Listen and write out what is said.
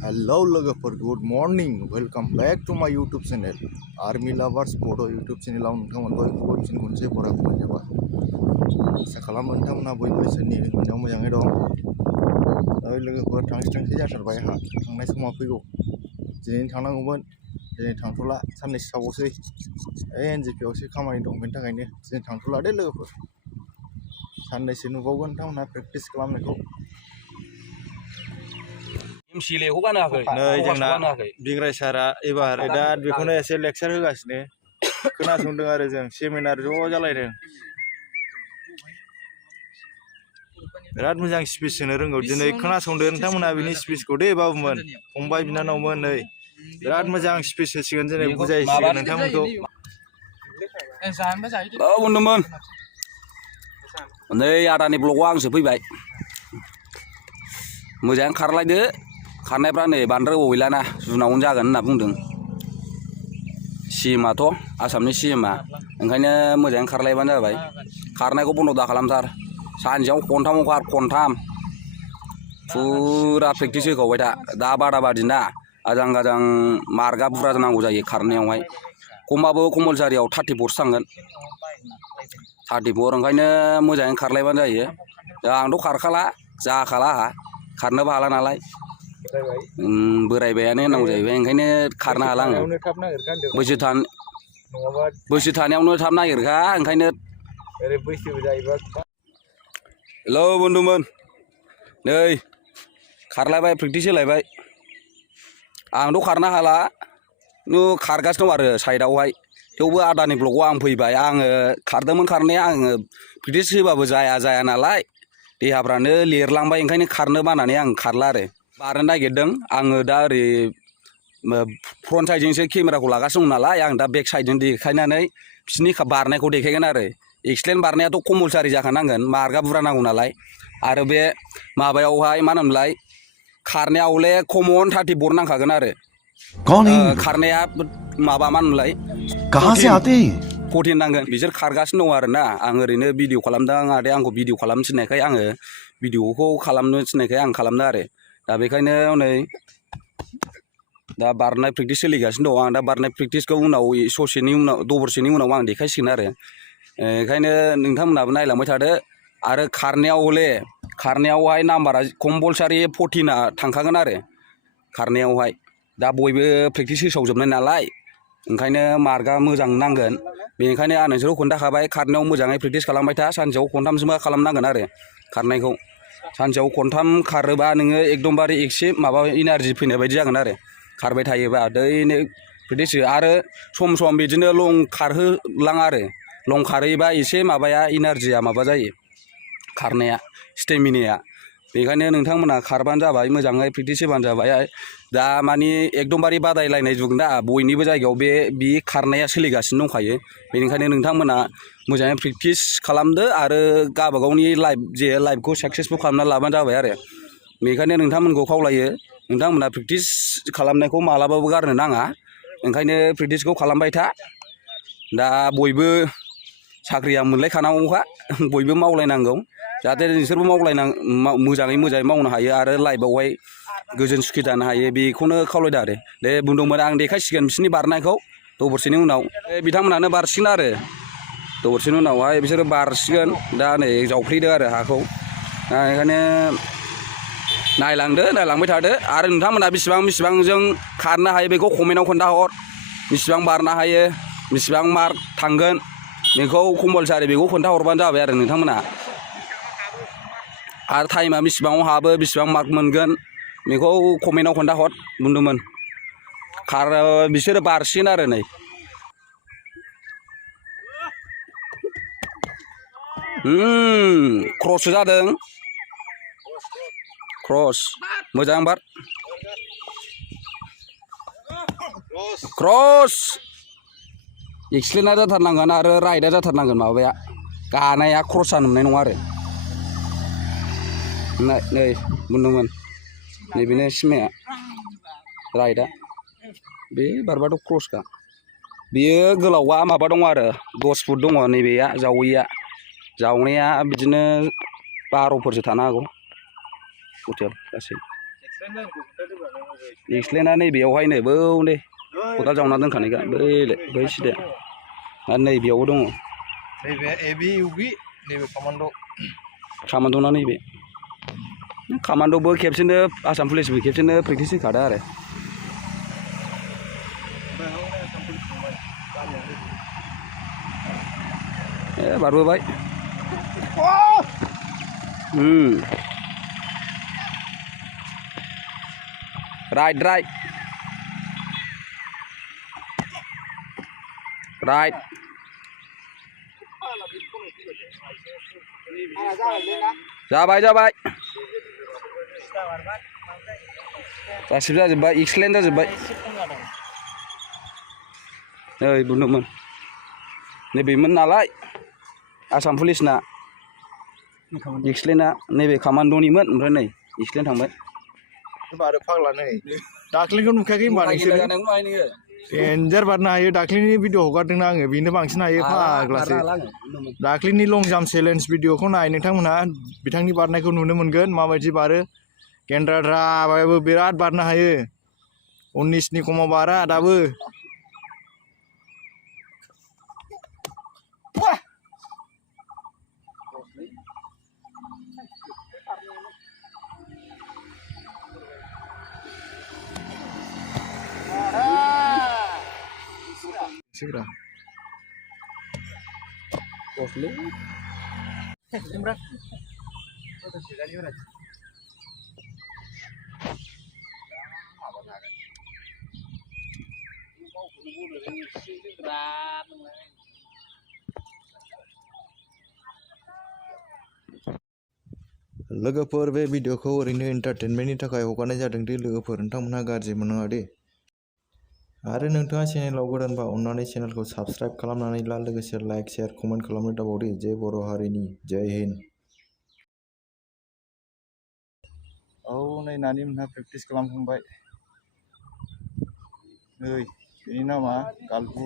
Hello logofer, good morning. Welcome back to my YouTube channel. Army Lovers Photo YouTube channel आव नोंथांमोनखौ गुबुन फिन खनसे बरायनाय जाबाय। आसा खालामो नोंथांमोना बयबो इसोरनि अननायाव मोजाङै दं। लोगोफोर थांसि जाथारबाय आंहा थांनाय समा फैगौ। दिनै थांनांगौमोन, दिनै थांथ'ला, साननैसो थाबावसै। NJP आवसो खामानि दं, बेनि थाखायनो दिनै थांथ'ला दे लोगोफोर। साननैसो नुबावगोन नोंथांमोनहा प्रेक्टिस खालामनायखौ। सिलेखौ गानो हायाखै नै जोंना बिग्राय सारा एबार दा बेखौनो एसे लेक्सार होगासिनो खोनासंदों आरो जों सेमिनार ज' जालायदों। बिराद मोजां स्पिच होनो रोंगौ। दिनै खोनासंदो नोंथांमोना बिनि स्पिचखौ दे बाबुमोन, फंबाय बिनानावमोन। नै बिराद मोजां स्पिच होसिगोन, दिनै बुजायसिगोन नोंथांमोनखौ। औ बुंदोंमोन नै आदानि ब्लगआव आंसो फैबाय। मोजां खारलायदो, खारनायफ्रा नै बांद्राय गोबाव गैलाना, जुनावनो जागोन होनना बुंदों CMआथ', आसामनि CMआ। ओंखायनो मोजाङै खारलायबानो जाबाय। खारनायखौ बन्द' दा खालामथार, सानसेयाव खनथामाव खार, खनथाम फुरा प्रेक्टिस होखावबाय दा बादा बादिना आजां गाजां मार्कआ बुरजा नांगौ जायो खारनायावहाय। खमबाबो कम्पालसारियाव 34 थांगोन, 34। ओंखायनो मोजाङै खारलायबानो जायो। आंथ' खारखाला, जाखाला आंहा, खारनोबो हाला नालाय। बोरायबायानो होननांगौ जाहैबाय, ओंखायनो खारनो हाला आङो। बैसो थानायावनो थाब नागिरखा, ओंखायनो। हेलौ बन्धुमोन, नै खारलायबाय, प्रेक्टिस होलायबाय। आंथ' खारनो हाला, खारगासिनो दं आरो साइडआवहाय। थेवबो आदानि ब्लगआव आं फैबाय। आङो खारदोंमोन खारनाया, आङो प्रेक्टिस होबाबो जाया नालाय, देहाफ्रानो लिरलांबाय। ओंखायनो खारनो बानानै आं खारला आरो बारनो नागिरदों। आङो दा ओरै फ्रन्ट साइडजोंसो केमेराखौ लागासिनो दं नालाय, आं दा बेक साइडजों देखायनानै बिसोरनि बारनायखौ देखायगोन आरो। एक्सलेन्ड बारनायाथ' कम्पालसारि जाखानांगोन, मार्कआ बुरजा नांगौ नालाय। आरो बे माबायावहाय मा होनोमोनलाय, खारनायाव हले कमन 34 नांखागोन आरो। खारनाया माबा मा होनोमोनलाय, 14 नांगोन। बिसोर खारगासिनो दं आरो ना, आं ओरैनो भिडिअ खालामदों। आदाया आंखौ भिडिअ खालामनो थिननायखाय, आङो भिडिअखौ खालामनो थिननायखाय आं खालामदों आरो। दा बेखायनो नै दा बारनाय प्रेक्टिस सोलिगासिनो दं। आं दा बारनाय प्रेक्टिसखौ उनाव ससेनि उनाव, दबरसेनि उनाव आं देखायसिगोन आरो। ओंखायनो नोंथांमोनहाबो नायलांबाय थादो। आरो खारनायावहाय नाम्बारा कम्पालसारि 14आ थांखागोन आरो खारनायावहाय। दा बयबो प्रेक्टिस होसावजोबनाय नालाय, ओंखायनो मार्कआ मोजां नांगोन। बेनिखायनो आं नोंसोरखौ खोन्थाखाबाय, खारनायाव मोजाङै प्रेक्टिस खालामबाय था। सानसेयाव खनथामसिमबा खालामनांगोन आरो खारनायखौ। सानसेयाव खनथाम खारोबा नोङो एकदमबारे एसे माबा इनारजि फैनाय बायदि जागोन आरो खारबाय थायोबा। दैनो प्रेक्टिस हो। आरो सम सम बिदिनो लं खारहोलां आरो। लं खारहैबा एसे माबाया इनारजिया माबा जायो, खारनाया स्टेमिनाया। बेखायनो नोंथांमोना खारबानो जाबाय, मोजाङै प्रेक्टिस होबानो जाबाय। दा मानि एकदमबारे बादायलायनाय जुग ना, बयनिबो जायगायाव बे खारनाया सोलिगासिनो दंखायो। बेनिखायनो नोंथांमोना मोजाङै प्रेक्टिस खालामदो आरो गावबागावनि लाइफखौ साक्सेसफुल खालामना लाबानो जाबाय आरो। बेखायनो नोंथांमोनखौ खावलायो, नोंथांमोना प्रेक्टिस खालामनायखौ मालाबाबो गारनो नाङा। ओंखायनो प्रेक्टिसखौ खालामबाय था। दा बयबो साख्रिया मोनलायखानांगौखा, बयबो मावलायनांगौ, जाहाथे नोंसोरबो मोजाङै मावनो हायो आरो लाइफआवहाय गोजोन सुखि जानो हायो। बेखौनो खावलायदो आरो। दे बुंदोंमोन, आं देखायसिगोन बिसोरनि बारनायखौ दबरसेनि उनाव। बिथांमोनानो बारसिगोन आरो दबरसेनि उनावहाय बिसोरो बारसिगोन। दा नै जावफ्लेदो आरो हाखौ। दा बेखायनो नायलांबाय थादो। आरो नोंथांमोना बेसेबां जों खारनो हायो बेखौ कमेन्टआव खोन्थाहर। बेसेबां बारनो हायो, बेसेबां मार्क थांगोन, बेखौ कम्पालसारि बेखौ खोन्थाहरबानो जाबाय आरो नोंथांमोना। आरो टाइमा बेसेबाङाव हाबो, बेसेबां मार्क मोनगोन, बेखौ कमेन्टआव खोन्थाहर बुंदोंमोन। बिसोरो बारसिगोन आरो नै क्रससो जादों, क्रस। मोजां बार, क्रस। एक्सलेन्डआ जाथारनांगोन आरो राइटआ जाथारनांगोन। माबाया गानाया क्रस जानो मोननाय नङा आरो। नै बुंदोंमोन, नैबेनो सिमाया राइटआ। बे बारबाथ' क्रसखा। बेयो गोलावा माबा दङ आरो 10 फुट दङ। नैबेया जावनाया बिदिनो 12 फोरसो थानो हागौ टटेल गासै। एक्सलेना नैबेयावहाय नै बेयाव नै खदाल जावना दोनखानायखा बै सिदा आरो नैबेयावबो दङ नैबे एबि इउबि नैबे कामान्ड'ना नैबे कामान्ड'बो खेबसेनो आसाम पुलिसबो खेबसेनो प्रेक्टिस होखादों आरो बारबोबाय राइट जाबाय गासिबो जाजोब्बाय एक्सलेन्ट जाजोब्बाय नै बुंदोंमोन नैबेमोन नालाय आसाम पुलिसना एक्सलेन्टआ नैबे कामान्ड'निमोन ओमफ्राय नै एक्सलेन्ट थांबाय बारो फाग्ला नै दाख्लैखौ नुखायाखै होनबा नोंसोरो डेन्जार बारनो हायो दाख्लैनि भिडिअ हगारदोंना आङो बेनो बांसिन हायो फाग्लासो दाख्लैनि लं जाम्प चेलेन्ज भिडिअखौ नाय नोंथांमोनहा बिथांनि बारनायखौ नुनो मोनगोन माबायदि बारो गेन्द्राद्राबाबो बिराद बारनो हायो 19नि खमाव बारा दाबो Segera. Kosle. Imran. Foto sudah lihat. लोगोफोर बे भिडिअखौ ओरैनो एन्टारटेनमेन्टनि थाखाय हगारनाय जादों दि लोगोफोर नोंथांमोनहा गाज्रि मोननाङा दे आरो नोंथाङा चेनेलाव गोदानबा अन्नानै चेनेलखौ साबस्क्राइब खालामनानै ला लोगोसे लाइक शेयार कमेन्ट खालामनो दाबावदे जय बर' हारिनि जय हिन्द औ नै नानि मोनहा प्रेक्टिस खालामखांबाय नै बेनि नामा गालगु